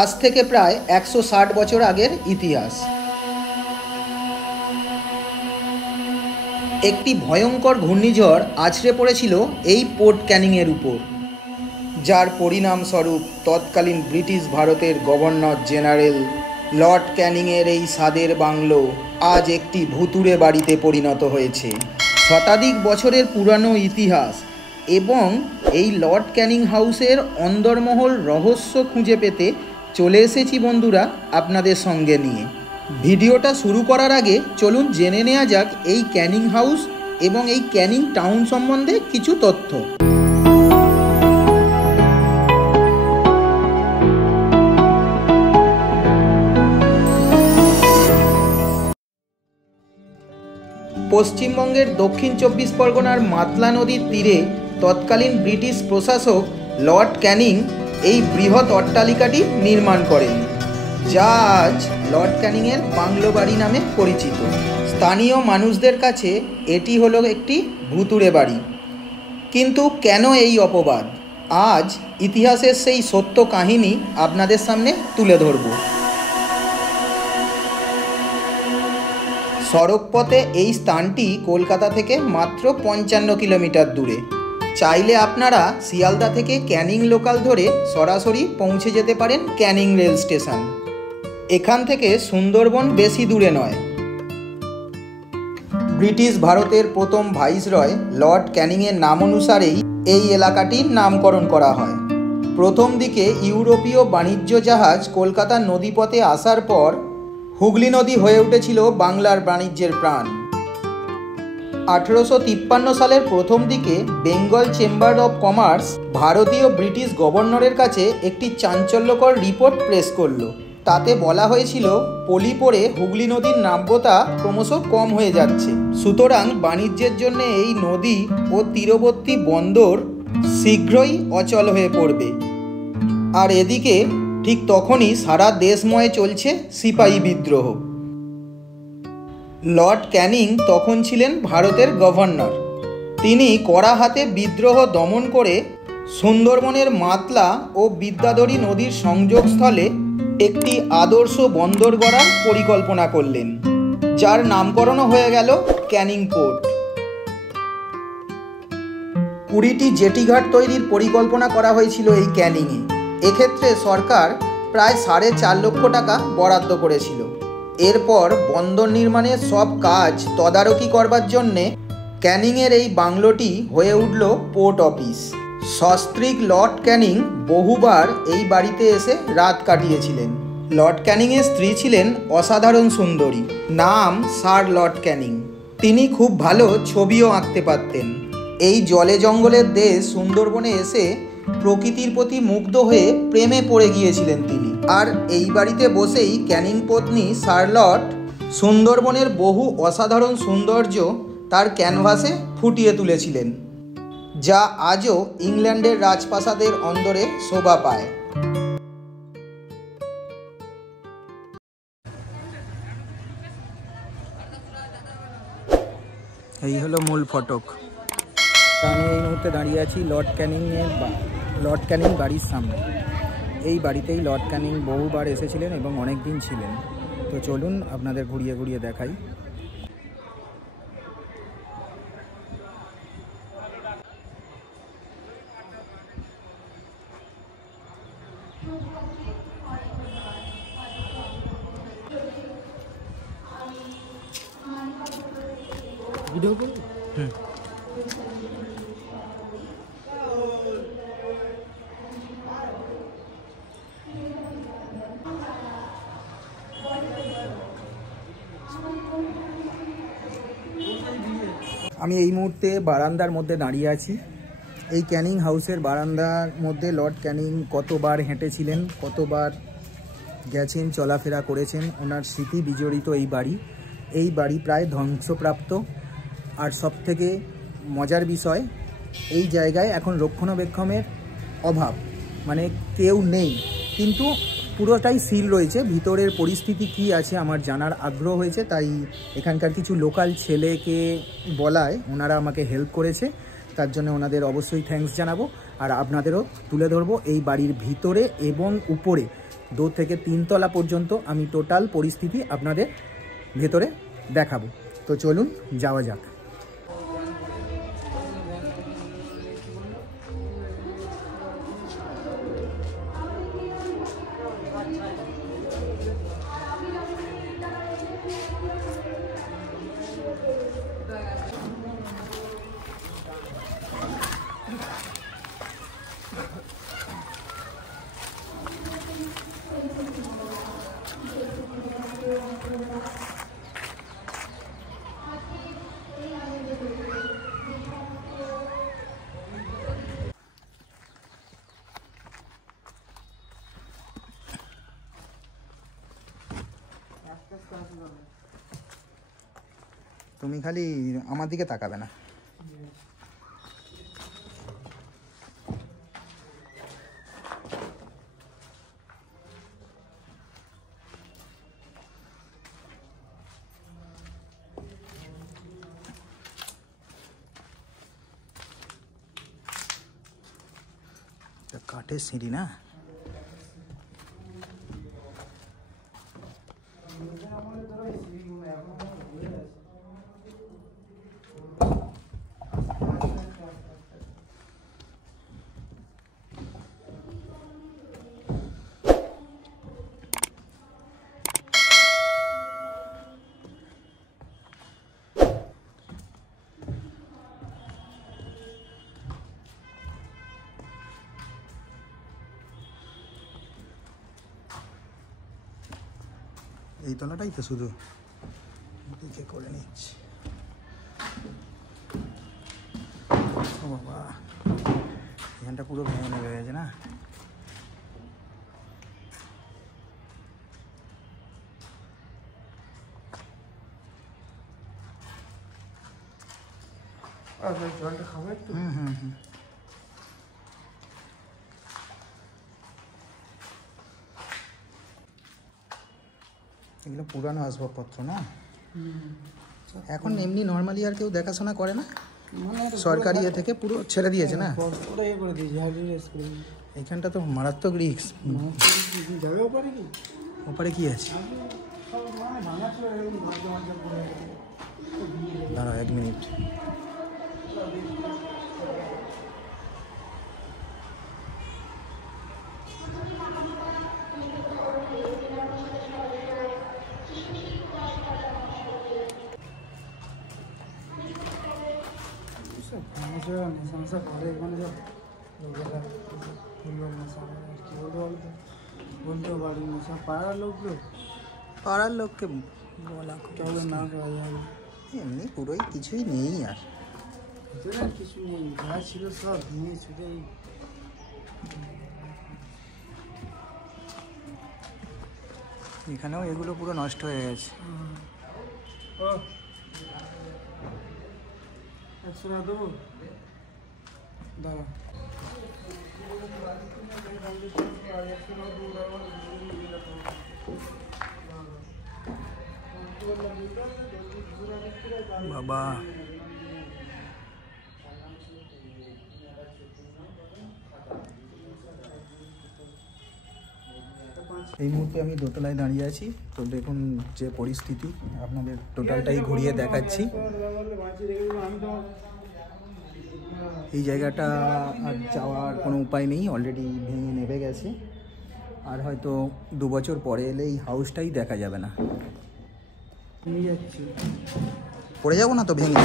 আজ থেকে প্রায় 160 বছর আগের ইতিহাস। একটি ভয়ঙ্কর ঘূর্ণিঝড় আছড়ে পড়েছিল এই পোর্ট ক্যানিংয়ের উপর, যার পরিণামস্বরূপ তৎকালীন ব্রিটিশ ভারতের গভর্নর জেনারেল লর্ড ক্যানিংয়ের এই স্বাদের বাংলো আজ একটি ভুতুড়ে বাড়িতে পরিণত হয়েছে। শতাধিক বছরের পুরানো ইতিহাস এবং এই লর্ড ক্যানিং হাউসের অন্দরমহল রহস্য খুঁজে পেতে চলে এসেছি বন্ধুরা আপনাদের সঙ্গে নিয়ে। ভিডিওটা শুরু করার আগে চলুন জেনে নেওয়া যাক এই ক্যানিং হাউস এবং এই ক্যানিং টাউন সম্বন্ধে কিছু তথ্য। পশ্চিমবঙ্গের দক্ষিণ 24 পরগনার মাতলা নদীর তীরে তৎকালীন ব্রিটিশ প্রশাসক লর্ড ক্যানিং এই বৃহৎ অট্টালিকাটি নির্মাণ করেন, যা আজ লর্ড ক্যানিংয়ের বাংলো বাড়ি নামে পরিচিত। স্থানীয় মানুষদের কাছে এটি হলো একটি ভুতুড়ে বাড়ি। কিন্তু কেন এই অপবাদ? আজ ইতিহাসের সেই সত্য কাহিনী আপনাদের সামনে তুলে ধরব। সড়কপথে এই স্থানটি কলকাতা থেকে মাত্র 55 কিলোমিটার দূরে। চাইলে আপনারা শিয়ালদা থেকে ক্যানিং লোকাল ধরে সরাসরি পৌঁছে যেতে পারেন ক্যানিং রেল স্টেশন। এখান থেকে সুন্দরবন বেশি দূরে নয়। ব্রিটিশ ভারতের প্রথম ভাইসরয় লর্ড ক্যানিংয়ের নাম অনুসারেই এই এলাকাটির নামকরণ করা হয়। প্রথম দিকে ইউরোপীয় বাণিজ্য জাহাজ কলকাতার নদীপথে আসার পর হুগলি নদী হয়ে উঠেছিল বাংলার বাণিজ্যের প্রাণ। 1853 সালের প্রথম দিকে বেঙ্গল চেম্বার অফ কমার্স ভারতীয় ব্রিটিশ গভর্নরের কাছে একটি চাঞ্চল্যকর রিপোর্ট প্রেস করলো। তাতে বলা হয়েছিল পলি পড়ে হুগলি নদীর নাব্যতা ক্রমশ কম হয়ে যাচ্ছে, সুতরাং বাণিজ্যের জন্য এই নদী ও তীরবর্তী বন্দর শীঘ্রই অচল হয়ে পড়বে। আর এদিকে ঠিক তখনই সারা দেশময় চলছে সিপাহী বিদ্রোহ। লর্ড ক্যানিং তখন ছিলেন ভারতের গভর্নর। তিনি কড়া হাতে বিদ্রোহ দমন করে সুন্দরবনের মাতলা ও বিদ্যাধরী নদীর সংযোগস্থলে একটি আদর্শ বন্দর গড়ার পরিকল্পনা করলেন, যার নামকরণও হয়ে গেল ক্যানিং পোর্ট। 20টি জেটিঘাট তৈরির পরিকল্পনা করা হয়েছিল এই ক্যানিংয়ে। এক্ষেত্রে সরকার প্রায় 4.5 লক্ষ টাকা বরাদ্দ করেছিল। এরপর বন্দর নির্মাণের সব কাজ তদারকি করবার জন্যে ক্যানিংয়ের এই বাংলোটি হয়ে উঠল পোর্ট অফিস। সস্ত্রীক লর্ড ক্যানিং বহুবার এই বাড়িতে এসে রাত কাটিয়েছিলেন। লর্ড ক্যানিংয়ের স্ত্রী ছিলেন অসাধারণ সুন্দরী, নাম স্যার লর্ড ক্যানিং। তিনি খুব ভালো ছবিও আঁকতে পারতেন। এই জলে জঙ্গলের দেশ সুন্দরবনে এসে প্রকৃতির প্রতি মুগ্ধ হয়ে প্রেমে পড়ে গিয়েছিলেন তিনি। আর এই বাড়িতে বসেই ক্যানিং পত্নী শার্লট সুন্দরবনের বহু অসাধারণ সৌন্দর্য তার ক্যানভাসে ফুটিয়ে তুলেছিলেন, যা আজও ইংল্যান্ডের রাজপ্রাসাদের অন্দরে শোভা পায়। এই হলো মূল ফটক। আমি এই মুহূর্তে দাঁড়িয়ে আছি লর্ড ক্যানিং বাড়ির সামনে। এই বাড়িতেই লর্ড ক্যানিং বহুবার এসেছিলেন এবং অনেক দিন ছিলেন। তো চলুন আপনাদের ঘুরিয়ে ঘুরিয়ে দেখাই। ভিডিও করুন। আমি এই মুহূর্তে বারান্দার মধ্যে দাঁড়িয়ে আছি। এই ক্যানিং হাউসের বারান্দার মধ্যে লর্ড ক্যানিং কতবার হেঁটেছিলেন, কতবার গেছেন, চলাফেরা করেছেন, ওনার স্মৃতি বিজড়িত এই বাড়ি প্রায় ধ্বংসপ্রাপ্ত। আর সবথেকে মজার বিষয়, এই জায়গায় এখন রক্ষণাবেক্ষণের অভাব, মানে কেউ নেই, কিন্তু পুরোটাই সিল রয়েছে। ভিতরের পরিস্থিতি কি আছে আমার জানার আগ্রহ হয়েছে, তাই এখানকার কিছু লোকাল ছেলেকে বলায় ওনারা আমাকে হেল্প করেছে। তার জন্য ওনাদের অবশ্যই থ্যাঙ্কস জানাবো। আর আপনাদেরও তুলে ধরবো এই বাড়ির ভিতরে এবং উপরে 2 থেকে 3 তলা পর্যন্ত আমি টোটাল পরিস্থিতি আপনাদের ভেতরে দেখাবো। তো চলুন যাওয়া যাক। তুমি খালি আমার দিকে তাকাবে না। কাঠের সিঁড়ি না, এই তলাটাই তো শুধু দিকে করে নিচ্ছি। ও বাবা, এখানটা পুরো ভেঙে নেমে গেছে না। জলটা খাবো একটু। এগুলো পুরানো আসবাবপত্র না, এখন এমনি নর্মালি আর কেউ দেখাশোনা করে না, সরকারি এ থেকে পুরো ছেড়ে দিয়েছে না। এইখানটা তো মারাত্মক রিস্ক। ওপারে কি আছে? দাঁড়াও 1 মিনিট। পাড়ার লোককে বলা না, এমনি পুরোই কিছুই নেই, আর কিছু নেই, যা ছিল সব ভেঙে ছুটে। এখানেও এগুলো পুরো নষ্ট হয়ে গেছে। 100 টাকা দেবো, দাঁড়া। বাবা, এই মুহূর্তে আমি দোতলায় দাঁড়িয়ে আছি। তো দেখুন যে পরিস্থিতি, আপনাদের টোটালটাই ঘুরিয়ে দেখাচ্ছি। এই জায়গাটা আর যাওয়ার কোনো উপায় নেই, অলরেডি ভেঙে নেমে গেছে। আর হয়তো 2 বছর পরে এলে এই হাউসটাই দেখা যাবে না। পড়ে যাবো না তো ভেঙে?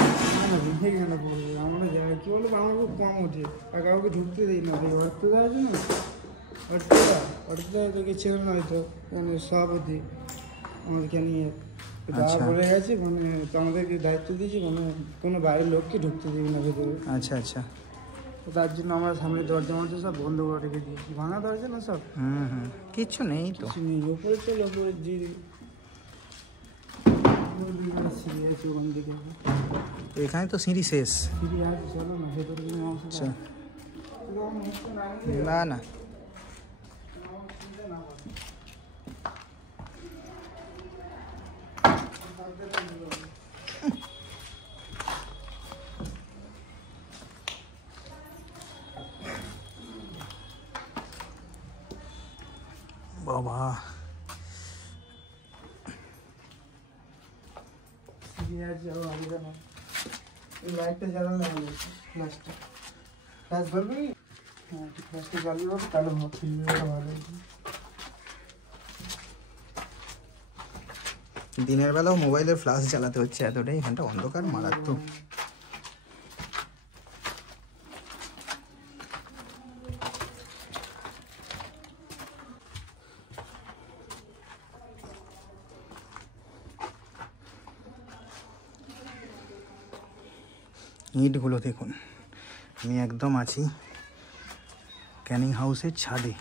আমরা যাই কি বলবো, আমার খুব কম ওঠে আর কাউকে ঢুকতে দিই না। অর্থদা আছে না, অর্থদা তোকে ছেড়ে না হয়তো মানে সভাপতি আমাদেরকে নিয়ে যা বলে গেছে, মানে আমাদেরকে দায়িত্ব দিয়েছি, মানে কোনো বাইরের লোককে ঢুকতে দিবি না ভেতরে। আচ্ছা আচ্ছা, তার জন্য আমরা সামনে দরজা মরজা সব বন্ধ করে রেখে দিয়েছি, ভাঙা দরজা না সব। কিচ্ছু নেই তো, কিছু নেই। ওপরে চল, ওপরে যে সিঁড়ি আছে ওখান থেকে। এখানে তো সিঁড়ি শেষ। সিঁড়ি আছে, চলো না ভেতরে। আচ্ছা, না না, বাবা বাবা, লাইটটা জ্বালানো হলো, ফ্ল্যাশটা ফ্ল্যাশ ধরবি। হ্যাঁ, ফ্ল্যাশটা জ্বালিয়ে দেবো, তাহলে ভালো। দিনের বেলাও মোবাইলের ফ্ল্যাশ জ্বালাতে হচ্ছে, এতটাই এখানটা অন্ধকার মারাত্মক। ইটগুলো দেখুন, আমি একদম আছি ক্যানিং হাউসের ছাদে।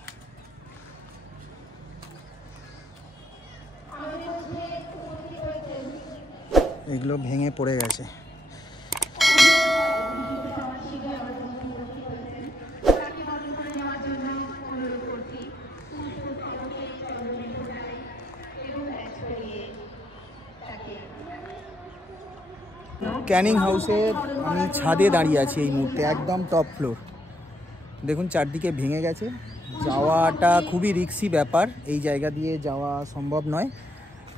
এগুলো ভেঙে পড়ে গেছে। ক্যানিং হাউসের আমি ছাদে দাঁড়িয়ে আছি এই মুহূর্তে, একদম টপ ফ্লোর। দেখুন চারদিকে ভেঙে গেছে, যাওয়াটা খুবই রিস্কি ব্যাপার, এই জায়গা দিয়ে যাওয়া সম্ভব নয়।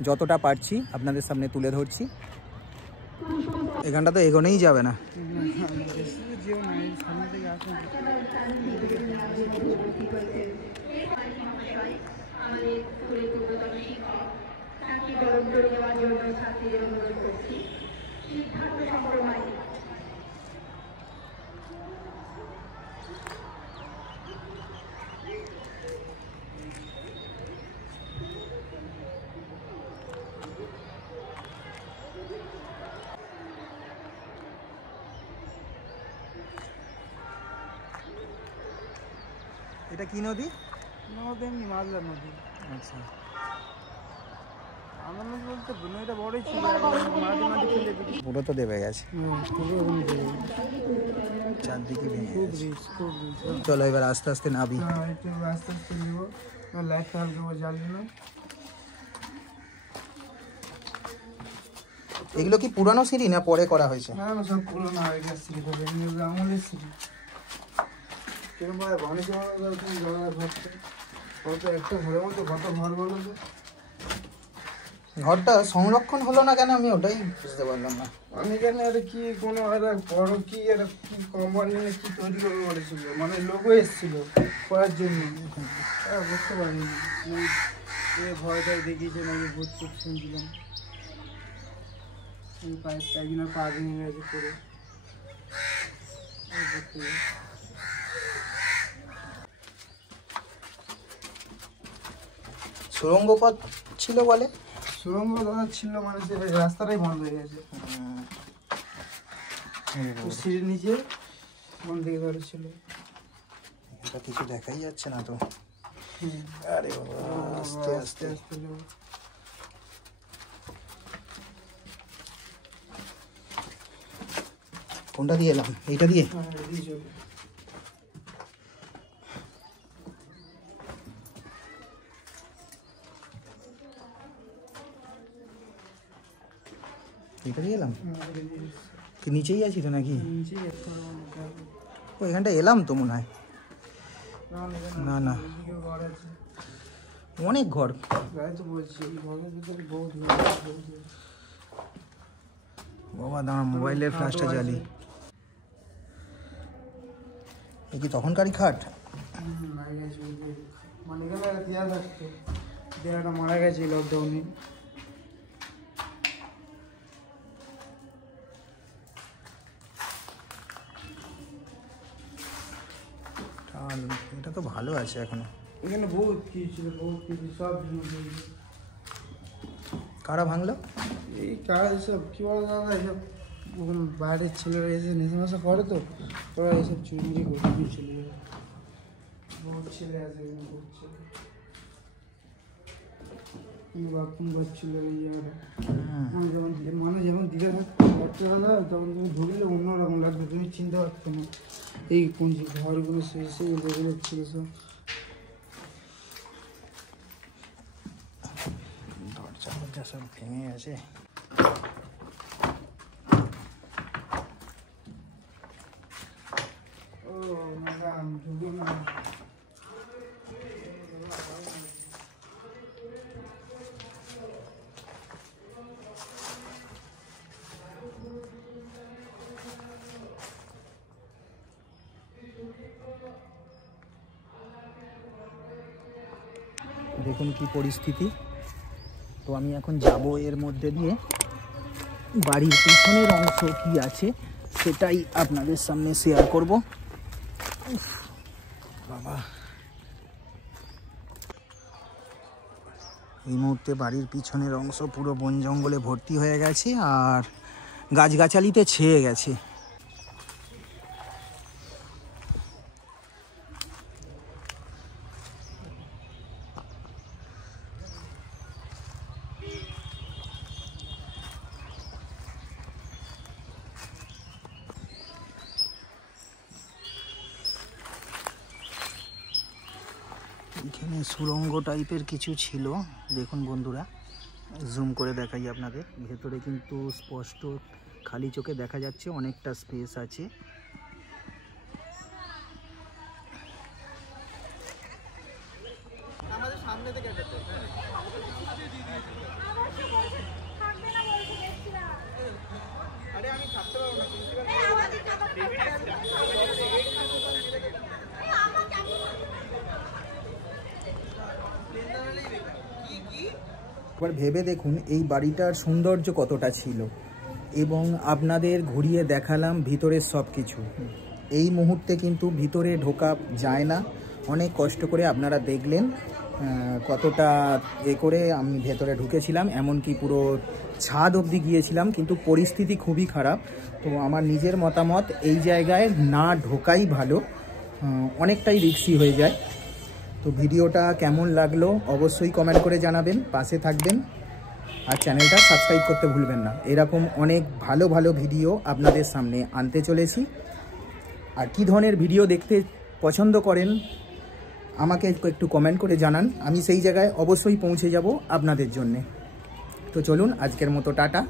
যতটা পারছি আপনাদের সামনে তুলে ধরছি। এখানটা তো এগোনেই যাবে না। এটা কি নদী? নদী এমনি মালদা নদী। আচ্ছা, আমার নদী বলতে নদীটা বড়ই ছিল, মাটি ফেলে দিচ্ছি। পুরো তো দেবে গেছে, খুব চারদিকে ভেঙে গেছে। রিস্ক, খুব রিস্ক। চলো এবার আস্তে আস্তে নাবি। হ্যাঁ, একটু আস্তে আস্তে নেবো, লাইটটা হালকা করে জ্বালিয়ে নাও। এগুলো কি পুরানো সিঁড়ি না পরে করা হয়েছে? না না, সব পুরোনো হয়ে গেছে সিঁড়ি, করে আমলের সিঁড়ি। কিরকম ভাবে বানিয়েছে ঘরটা, কত একটা ঘরের মধ্যে কত ঘর বলো তো। ঘরটা সংরক্ষণ হলো না কেন, আমি ওটাই বুঝতে পারলাম না। আমি জানি এটা কি কোনো একটা বড় কি একটা কি কোম্পানি কি তৈরি করবে বলেছিল, মানে লোগো এসেছিল করার জন্য, বুঝতে পারিনি। ভয়টাই দেখিয়েছে নাকি ভূত ফুট শুনছিলাম। পাইপটা একজনের পা ভেঙে গেছে করে। সুড়ঙ্গ পথ ছিল বলে? সুড়ঙ্গ দাদা ছিল, মানে সে রাস্তাটাই বন্ধ হয়ে গেছে, সিঁড়ির নিচে কোন দিকে ধরে ছিল। এটা কিছু দেখাই যাচ্ছে না তো। আরে বাবা, আস্তে আস্তে আস্তে। কোনটা দিয়ে এলাম? এইটা দিয়ে? এটা দিয়ে এলাম কি নিচেই আছি তো নাকি? ও এখানটা এলাম তো মনে হয়। না না, অনেক ঘর। বাবা দাঁড়া, মোবাইলের ফ্ল্যাশটা জ্বালি। এ কি তখনকারই খাট? মানে এখানে একটা দেয়া থাকতো, দেয়াটা মারা গেছে লকডাউনে। এটা তো ভালো আছে এখনো। এখানে বহুত কি ছিল, বহুত কিছু সব কারা ভাঙলো? এই কাজ সব কি বলো দাদা, এসব বাইরের ছেলেরা এসে নেশা করে তো, ওরা এসব চুরি করে দিয়ে চলে যাবে। বহুত ছেলে আছে এখানে, বহুত ছেলে। বাথরুম করছিল এই জায়গাটা। আমি যখন মানে যখন দিদা থাকতো দাদা, তখন তুমি ঢুকলে অন্যরকম লাগবে, তুমি চিনতে পারতো না এই কোন ঘরগুলো সেই লোকগুলো ছিল সব। দরজা সব ভেঙে গেছে। ও ম্যাডাম ঢুকে না, দেখুন কি পরিস্থিতি। তো আমি এখন যাব এর মধ্যে দিয়ে, বাড়ির পিছনের অংশ কি আছে সেটাই আপনাদের সামনে শেয়ার করব। বাবা, এই মুহূর্তে বাড়ির পিছনের অংশ পুরো বন জঙ্গলে ভর্তি হয়ে গেছে আর গাছগাছালিতে ছেয়ে গেছে। এখানে সুড়ঙ্গ টাইপের কিছু ছিল, দেখুন বন্ধুরা, জুম করে দেখাই আপনাদের। ভেতরে কিন্তু স্পষ্ট খালি চোখে দেখা যাচ্ছে, অনেকটা স্পেস আছে। আমাদের সামনে থেকে আরে আমি থাকতে পারবো না। এবার ভেবে দেখুন এই বাড়িটার সৌন্দর্য কতটা ছিল, এবং আপনাদের ঘুরিয়ে দেখালাম ভিতরের সব কিছু। এই মুহূর্তে কিন্তু ভিতরে ঢোকা যায় না, অনেক কষ্ট করে আপনারা দেখলেন কতটা করে আমি ভেতরে ঢুকেছিলাম, এমনকি পুরো ছাদ অবধি গিয়েছিলাম, কিন্তু পরিস্থিতি খুবই খারাপ। তো আমার নিজের মতামত, এই জায়গায় না ঢোকাই ভালো, অনেকটাই রিস্কি হয়ে যায়। তো ভিডিওটা কেমন লাগলো অবশ্যই কমেন্ট করে জানাবেন, পাশে থাকবেন আর চ্যানেলটা সাবস্ক্রাইব করতে ভুলবেন না। এরকম অনেক ভালো ভালো ভিডিও আপনাদের সামনে আনতে চলেছি। আর কী ধরনের ভিডিও দেখতে পছন্দ করেন আমাকে একটু কমেন্ট করে জানান, আমি সেই জায়গায় অবশ্যই পৌঁছে যাব আপনাদের জন্যে। তো চলুন, আজকের মতো টাটা।